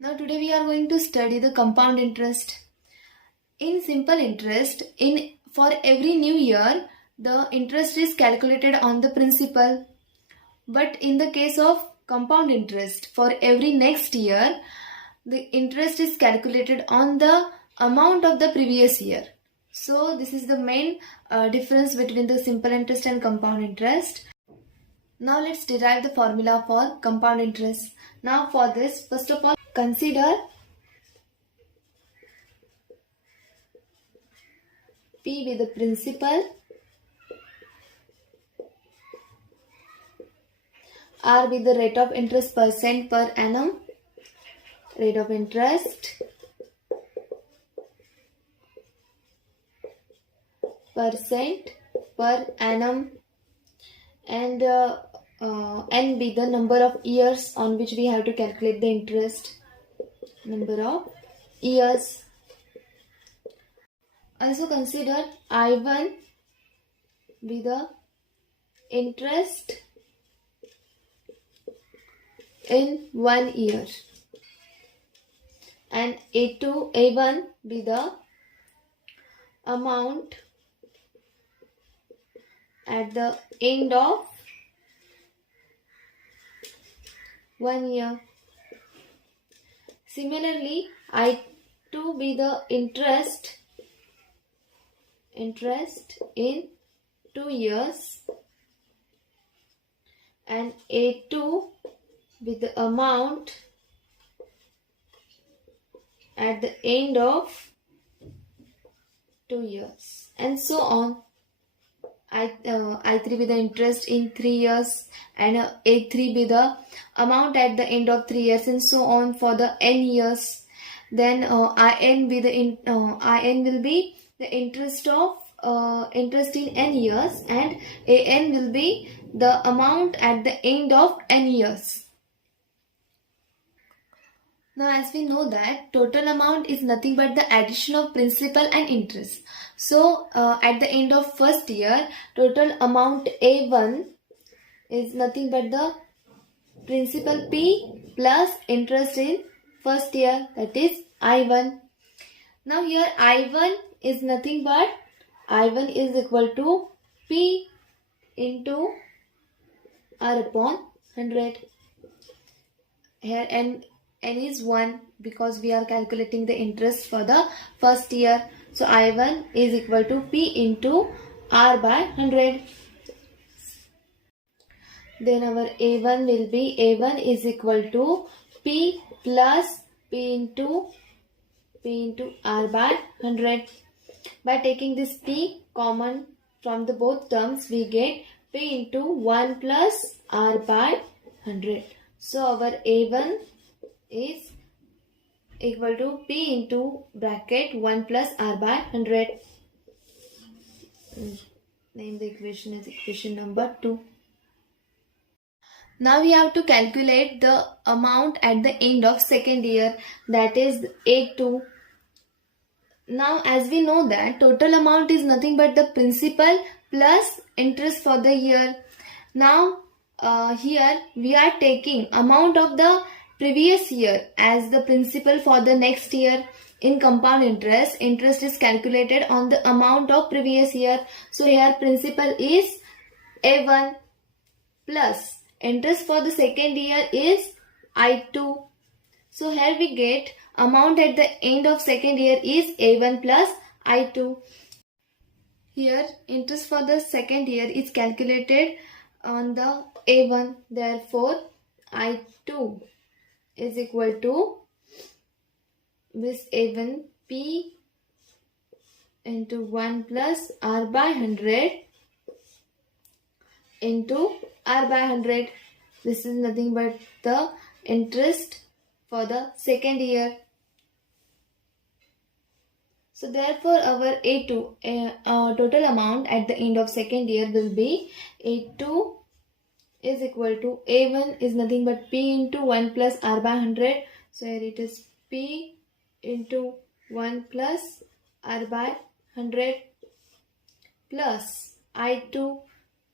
Now today we are going to study the compound interest. In simple interest, for every new year, the interest is calculated on the principal. But in the case of compound interest, for every next year, the interest is calculated on the amount of the previous year. So this is the main difference between the simple interest and compound interest. Now let's derive the formula for compound interest. Now for this, first of all, consider P with the principal, R with the rate of interest percent per annum, rate of interest percent per annum, and N be the number of years on which we have to calculate the interest, number of years. Also consider I1 be the interest in 1 year, and A1 be the amount at the end of 1 year. Similarly, I2 be the interest in 2 years, and A2 with the amount at the end of 2 years, and so on. I3 with the interest in 3 years, and A3 be the amount at the end of 3 years, and so on for the n years. Then IN will be the interest in n years, and AN will be the amount at the end of n years. Now, as we know that total amount is nothing but the addition of principal and interest. So, at the end of first year, total amount A1 is nothing but the principal P plus interest in first year, that is I1. Now, here I1 is nothing but I1 is equal to P into R upon 100. Here N is 1 because we are calculating the interest for the first year. So I1 is equal to P into R by 100. Then our A1 will be A1 is equal to P plus P into R by 100. By taking this P common from the both terms, we get P into 1 plus R by 100. So our A1 is equal to P into bracket 1 plus R by 100. Name the equation as equation number 2. Now we have to calculate the amount at the end of second year, that is A2. Now, as we know that total amount is nothing but the principal plus interest for the year. Now, here we are taking amount of the previous year as the principal for the next year. In compound interest is calculated on the amount of previous year. So, here principal is A1 plus interest for the second year is I2. So, here we get amount at the end of second year is A1 plus I2. Here interest for the second year is calculated on the A1. Therefore, I2 is equal to this A1 P into 1 plus R by 100 into R by 100. This is nothing but the interest for the second year. So therefore our A2 total amount at the end of second year will be A2 is equal to A1 is nothing but P into 1 plus R by 100. So here it is P into 1 plus R by 100 plus I2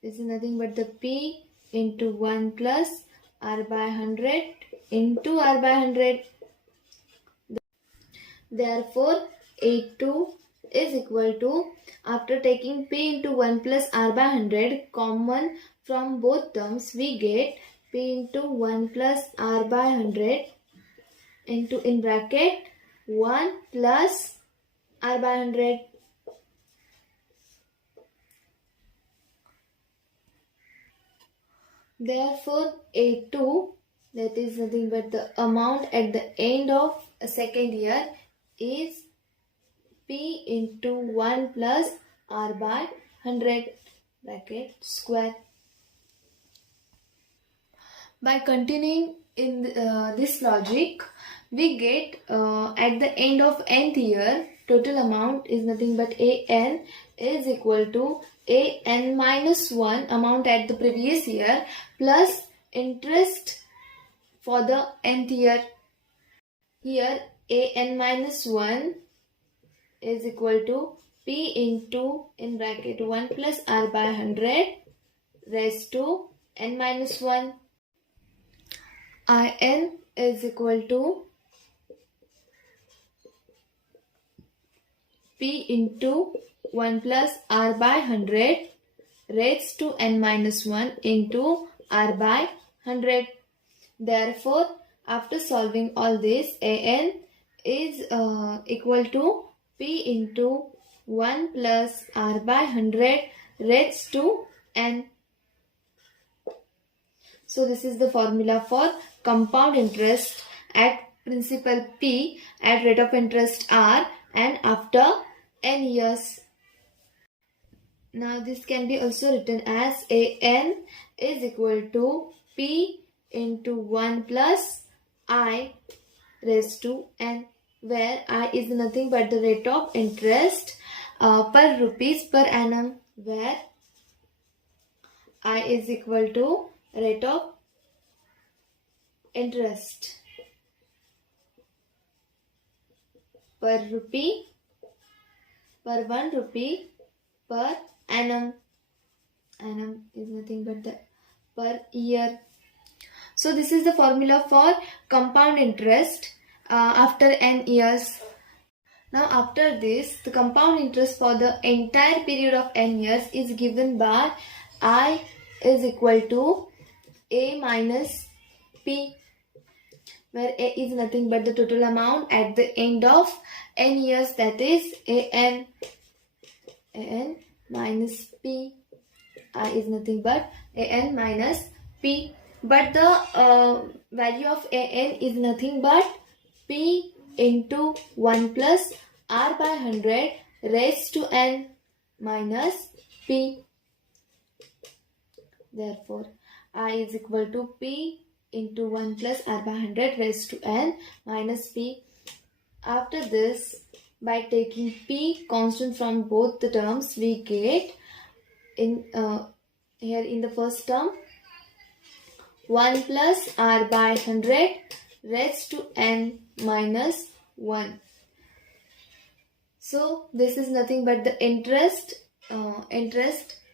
is nothing but the P into 1 plus R by 100 into R by 100. Therefore, A2 is equal to, after taking P into 1 plus R by 100 common from both terms, we get P into 1 plus R by 100 into in bracket 1 plus R by 100. Therefore, A2, that is nothing but the amount at the end of a second year, is P into 1 plus R by 100 bracket square. By continuing in this logic, we get at the end of nth year, total amount is nothing but An is equal to An minus 1 amount at the previous year plus interest for the nth year. Here An minus 1 is equal to P into in bracket 1 plus R by 100 raised to n minus 1. In is equal to P into 1 plus R by 100 raised to n minus 1 into R by 100. Therefore, after solving all this, An is equal to P into 1 plus R by 100 raised to n. So this is the formula for compound interest at principal P at rate of interest R and after n years. Now this can be also written as An is equal to P into 1 plus I raised to n, where I is nothing but the rate of interest per rupees per annum, where I is equal to rate of interest per rupee, per 1 rupee per annum. Annum is nothing but the per year. So this is the formula for compound interest after n years. Now after this, the compound interest for the entire period of n years is given by I is equal to A minus P, where A is nothing but the total amount at the end of n years, that is An minus P. I is nothing but An minus P, but the value of An is nothing but P into 1 plus R by 100 raised to n minus P. Therefore, I is equal to P into 1 plus R by 100 raised to n minus P. After this, by taking P constant from both the terms, we get in here in the first term 1 plus R by 100 raised to n minus 1. So this is nothing but the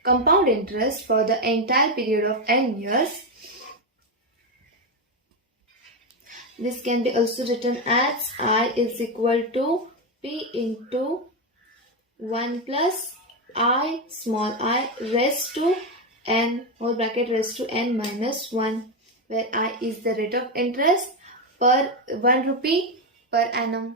compound interest for the entire period of n years. This can be also written as I is equal to P into 1 plus I small I raised to n whole bracket raised to n minus 1, where I is the rate of interest per 1 rupee per annum.